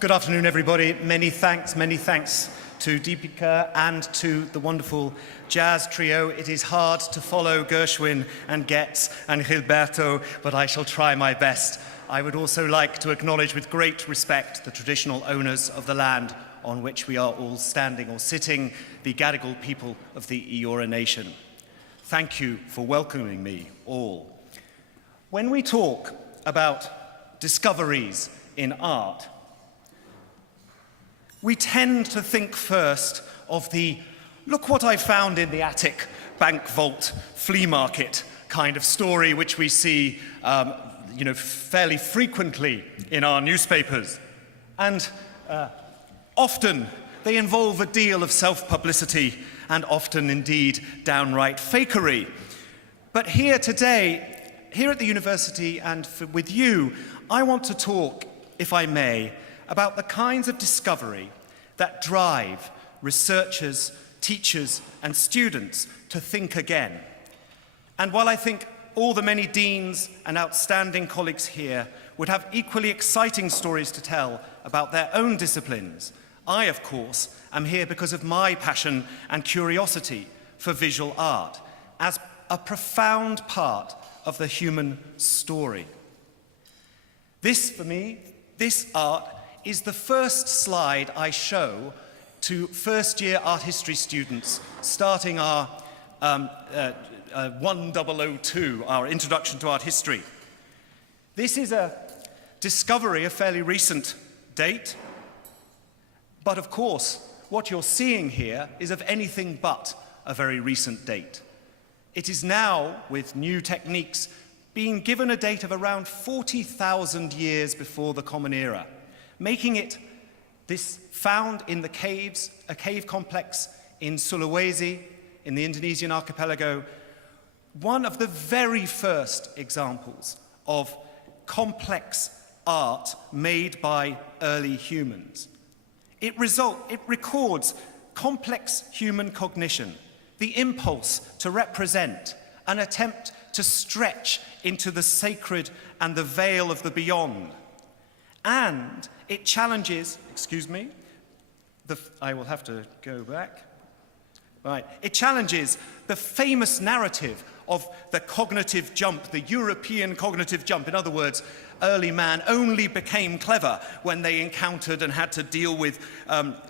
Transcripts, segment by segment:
Good afternoon, everybody. Many thanks to Deepika and to the wonderful jazz trio. It is hard to follow Gershwin and Getz and Gilberto, but I shall try my best. I would also like to acknowledge with great respect the traditional owners of the land on which we are all standing or sitting, the Gadigal people of the Eora Nation. Thank you for welcoming me all. When we talk about discoveries in art, we tend to think first of the look what I found in the attic bank vault flea market kind of story, which we see fairly frequently in our newspapers. And often they involve a deal of self-publicity and often indeed downright fakery. But here today, here at the university and with you, I want to talk, if I may, about the kinds of discovery that drive researchers, teachers, and students to think again. And while I think all the many deans and outstanding colleagues here would have equally exciting stories to tell about their own disciplines, I, of course, am here because of my passion and curiosity for visual art as a profound part of the human story. This, for me, this art is the first slide I show to first-year art history students starting our 1002, our Introduction to Art History. This is a discovery, a fairly recent date, but of course, what you're seeing here is of anything but a very recent date. It is now, with new techniques, being given a date of around 40,000 years before the Common Era, making it this found in the caves, a cave complex in Sulawesi, in the Indonesian archipelago, one of the very first examples of complex art made by early humans. It records complex human cognition, the impulse to represent, an attempt to stretch into the sacred and the veil of the beyond. And it challenges, I will have to go back. Right. It challenges the famous narrative of the cognitive jump, the European cognitive jump. In other words, early man only became clever when they encountered and had to deal with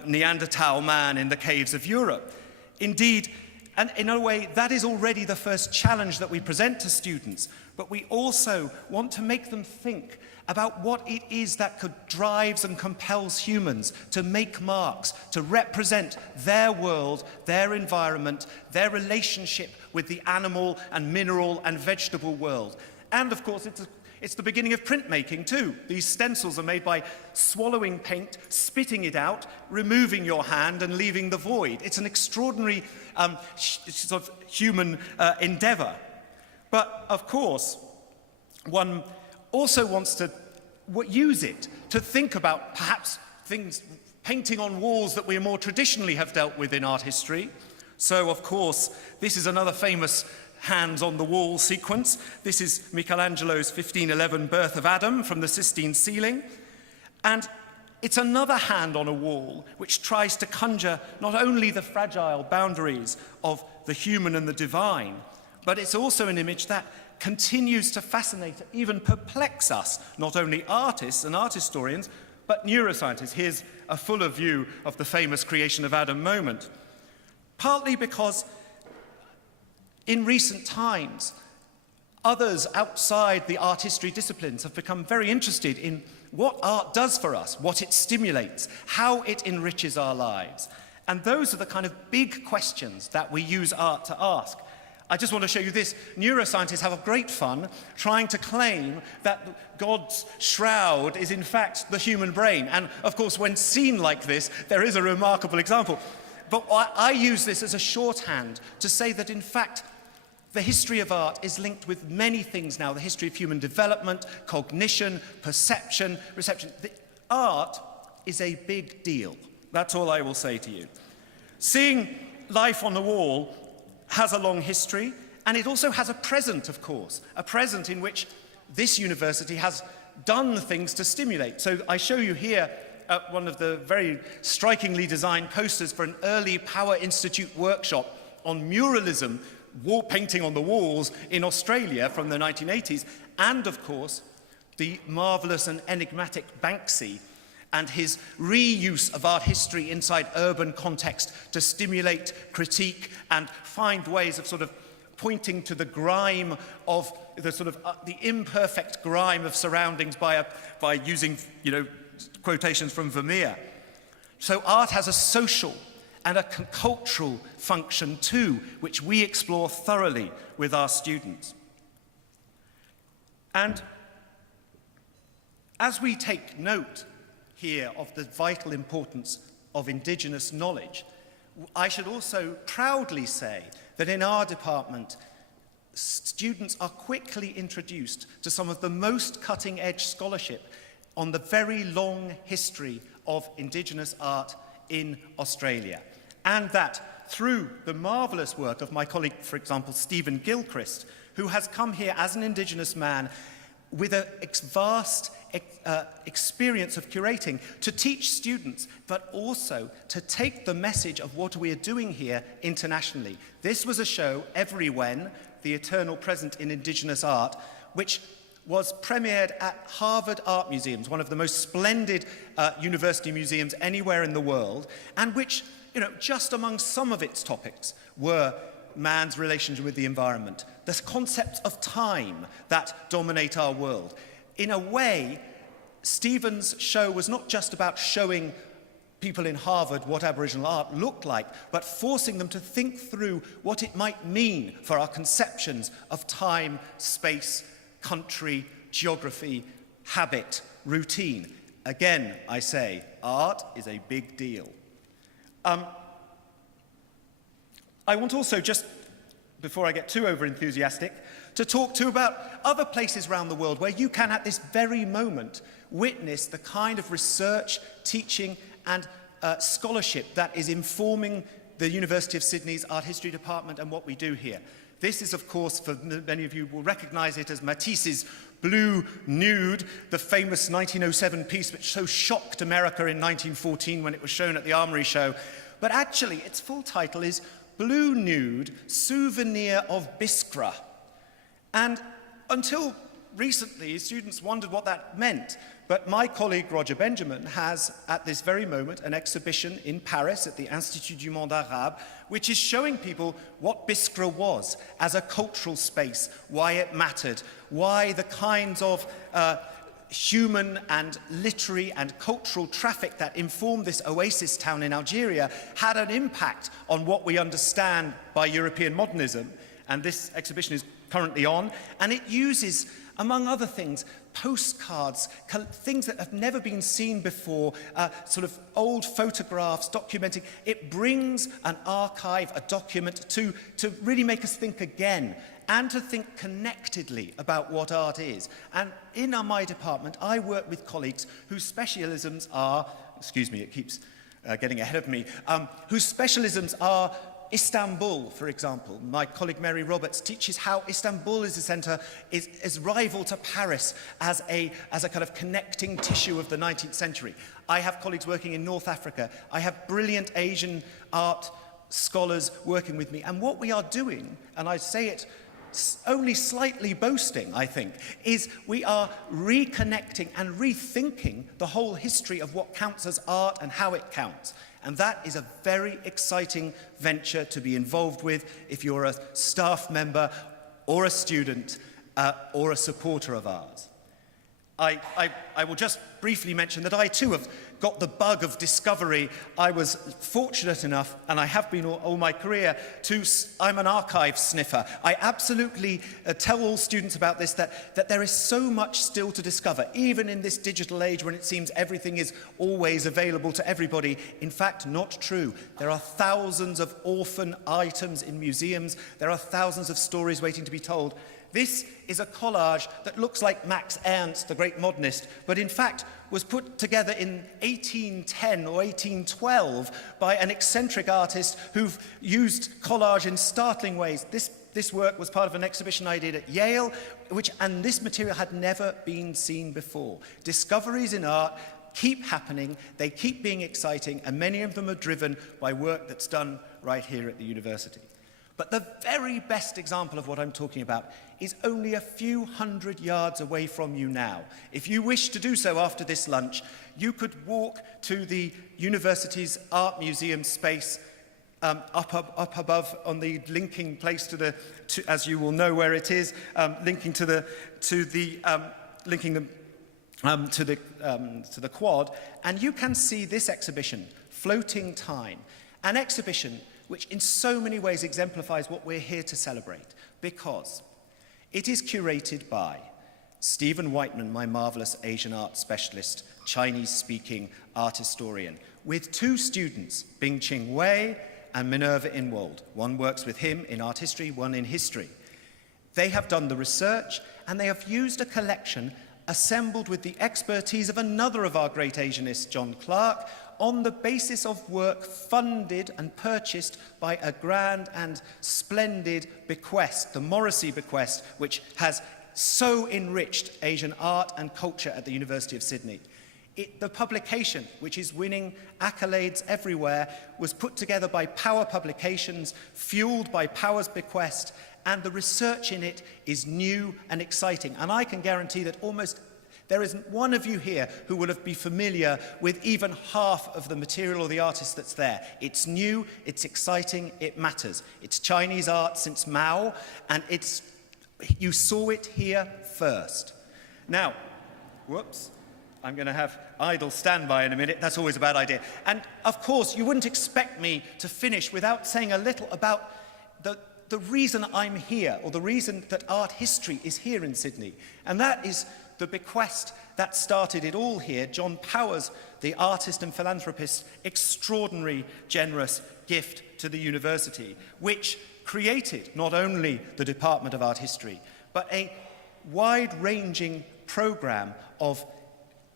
Neanderthal man in the caves of Europe. Indeed, and in a way, that is already the first challenge that we present to students, but we also want to make them think about what it is that drives and compels humans to make marks, to represent their world, their environment, their relationship with the animal and mineral and vegetable world. And of course, it's the beginning of printmaking too. These stencils are made by swallowing paint, spitting it out, removing your hand and leaving the void. It's an extraordinary sort of human endeavor. But of course, one also wants to use it to think about perhaps things, painting on walls that we more traditionally have dealt with in art history. So, of course, this is another famous hands-on-the-wall sequence. This is Michelangelo's 1511 Birth of Adam from the Sistine ceiling. And it's another hand on a wall which tries to conjure not only the fragile boundaries of the human and the divine, but it's also an image that continues to fascinate, even perplex us, not only artists and art historians, but neuroscientists. Here's a fuller view of the famous creation of Adam moment. Partly because in recent times, others outside the art history disciplines have become very interested in what art does for us, what it stimulates, how it enriches our lives. And those are the kind of big questions that we use art to ask. I just want to show you this. Neuroscientists have a great fun trying to claim that God's shroud is in fact the human brain. And of course, when seen like this, there is a remarkable example. But I use this as a shorthand to say that in fact, the history of art is linked with many things now. The history of human development, cognition, perception, reception. Art is a big deal. That's all I will say to you. Seeing life on the wall has a long history, And it also has a present, of course, a present in which this university has done things to stimulate. So I show you here one of the very strikingly designed posters for an early Power Institute workshop on muralism, wall painting on the walls in Australia from the 1980s, and of course, the marvelous and enigmatic Banksy and his reuse of art history inside urban context to stimulate, critique, and find ways of sort of pointing to the grime of the sort of the imperfect grime of surroundings by using, quotations from Vermeer. So art has a social and a cultural function too, which we explore thoroughly with our students. And as we take note here of the vital importance of Indigenous knowledge, I should also proudly say that in our department, students are quickly introduced to some of the most cutting-edge scholarship on the very long history of Indigenous art in Australia. And that through the marvellous work of my colleague, for example, Stephen Gilchrist, who has come here as an Indigenous man with a vast experience of curating to teach students, but also to take the message of what we are doing here internationally. This was a show, Every When, The Eternal Present in Indigenous Art, which was premiered at Harvard Art Museums, one of the most splendid university museums anywhere in the world, and which, just among some of its topics were man's relationship with the environment, the concepts of time that dominate our world. In a way, Stephen's show was not just about showing people in Harvard what Aboriginal art looked like, but forcing them to think through what it might mean for our conceptions of time, space, country, geography, habit, routine. Again, I say, art is a big deal. I want also, just before I get too over-enthusiastic, to talk to about other places around the world where you can, at this very moment, witness the kind of research, teaching, and scholarship that is informing the University of Sydney's Art History Department and what we do here. This is, of course, for many of you will recognize it as Matisse's Blue Nude, the famous 1907 piece which so shocked America in 1914 when it was shown at the Armory Show. But actually, its full title is Blue Nude, Souvenir of Biskra. And until recently, students wondered what that meant. But my colleague Roger Benjamin has, at this very moment, an exhibition in Paris at the Institut du Monde Arabe, which is showing people what Biskra was as a cultural space, why it mattered, why the kinds of human and literary and cultural traffic that informed this oasis town in Algeria had an impact on what we understand by European modernism. And this exhibition is currently on, and it uses, among other things, postcards, things that have never been seen before, sort of old photographs, documenting. It brings an archive, a document to really make us think again and to think connectedly about what art is. And in my department, I work with colleagues whose specialisms are, excuse me, it keeps getting ahead of me, whose specialisms are Istanbul, for example. My colleague Mary Roberts teaches how Istanbul is a centre, is rival to Paris as a kind of connecting tissue of the 19th century. I have colleagues working in North Africa. I have brilliant Asian art scholars working with me. And what we are doing, and I say it only slightly boasting, I think, is we are reconnecting and rethinking the whole history of what counts as art and how it counts. And that is a very exciting venture to be involved with if you're a staff member or a student or a supporter of ours. I will just briefly mention that I too have got the bug of discovery. I was fortunate enough, and I have been all my career, I'm an archive sniffer. I absolutely tell all students about this, that there is so much still to discover, even in this digital age when it seems everything is always available to everybody. In fact, not true. There are thousands of orphan items in museums. There are thousands of stories waiting to be told. This is a collage that looks like Max Ernst, the great modernist, but in fact was put together in 1810 or 1812 by an eccentric artist who've used collage in startling ways. This this work was part of an exhibition I did at Yale, and this material had never been seen before. Discoveries in art keep happening, they keep being exciting, and many of them are driven by work that's done right here at the university. But the very best example of what I'm talking about is only a few hundred yards away from you now. If you wish to do so after this lunch, you could walk to the university's art museum space up above on the linking place as you will know where it is, linking to the quad, and you can see this exhibition, Floating Time, an exhibition which in so many ways exemplifies what we're here to celebrate, because it is curated by Stephen Whiteman, my marvelous Asian art specialist, Chinese-speaking art historian, with two students, Bing-Ching Wei and Minerva Inwald. One works with him in art history, one in history. They have done the research, and they have used a collection assembled with the expertise of another of our great Asianists, John Clark, on the basis of work funded and purchased by a grand and splendid bequest, the Morrissey bequest, which has so enriched Asian art and culture at the University of Sydney. The publication, which is winning accolades everywhere, was put together by Power Publications, fueled by Power's bequest, and the research in it is new and exciting. And I can guarantee that there isn't one of you here who will be familiar with even half of the material or the artist that's there. It's new, it's exciting, it matters. It's Chinese art since Mao, and you saw it here first. Now, whoops, I'm going to have idle standby in a minute. That's always a bad idea. And of course, you wouldn't expect me to finish without saying a little about the reason I'm here, or the reason that art history is here in Sydney. And that is the bequest that started it all here, John Power's, the artist and philanthropist, extraordinary, generous gift to the university, which created not only the Department of Art History, but a wide-ranging program of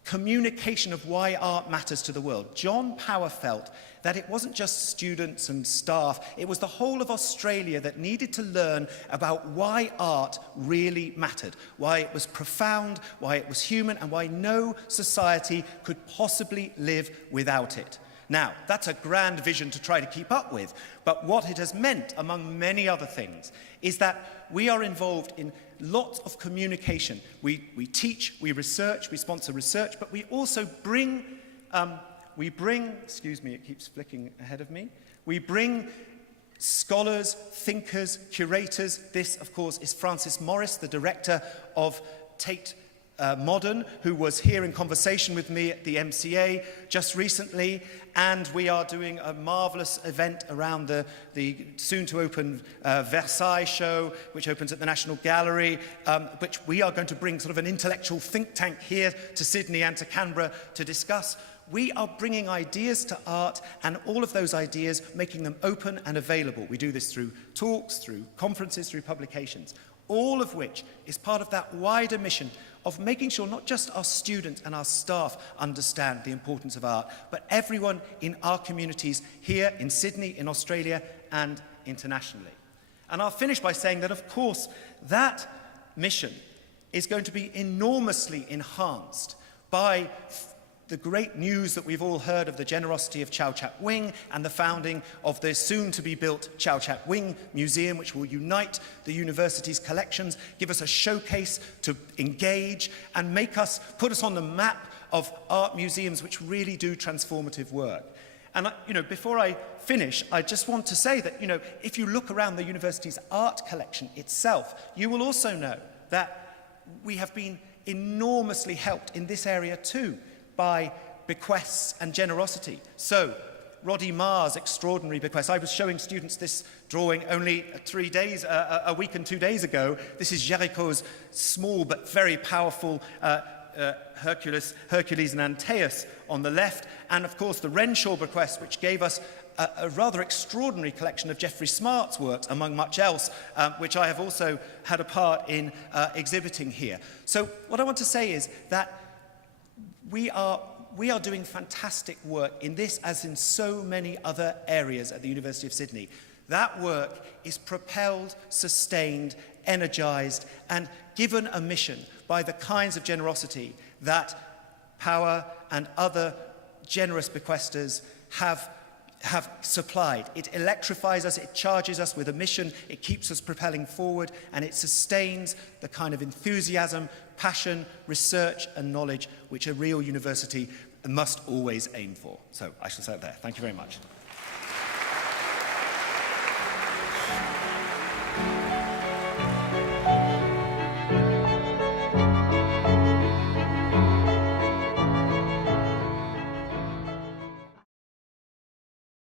communication of why art matters to the world. John Power felt that it wasn't just students and staff, it was the whole of Australia that needed to learn about why art really mattered, why it was profound, why it was human, and why no society could possibly live without it. Now, that's a grand vision to try to keep up with, but what it has meant, among many other things, is that we are involved in lots of communication. We teach, we research, we sponsor research, but we also bring, excuse me, it keeps flicking ahead of me. We bring scholars, thinkers, curators. This, of course, is Francis Morris, the director of Tate Modern, who was here in conversation with me at the MCA just recently, and we are doing a marvelous event around the soon-to-open Versailles show, which opens at the National Gallery, which we are going to bring sort of an intellectual think tank here to Sydney and to Canberra to discuss. We are bringing ideas to art, and all of those ideas, making them open and available. We do this through talks, through conferences, through publications, all of which is part of that wider mission of making sure not just our students and our staff understand the importance of art, but everyone in our communities here in Sydney, in Australia, and internationally. And I'll finish by saying that, of course, that mission is going to be enormously enhanced by the great news that we've all heard of the generosity of Chow Chat Wing and the founding of the soon-to-be-built Chow Chat Wing Museum, which will unite the university's collections, give us a showcase to engage, and put us on the map of art museums which really do transformative work. And before I finish, I just want to say that if you look around the university's art collection itself, you will also know that we have been enormously helped in this area too by bequests and generosity. So, Roddy Marr's extraordinary bequest. I was showing students this drawing only a week and 2 days ago. This is Géricault's small but very powerful Hercules and Antaeus on the left, and of course the Renshaw bequest, which gave us a rather extraordinary collection of Geoffrey Smart's works, among much else, which I have also had a part in exhibiting here. So what I want to say is that we are doing fantastic work in this, as in so many other areas at the University of Sydney. That work is propelled, sustained, energized, and given a mission by the kinds of generosity that Power and other generous bequesters have supplied. It electrifies us, it charges us with a mission, it keeps us propelling forward, and it sustains the kind of enthusiasm, passion, research, and knowledge which a real university must always aim for. So I shall say it there. Thank you very much.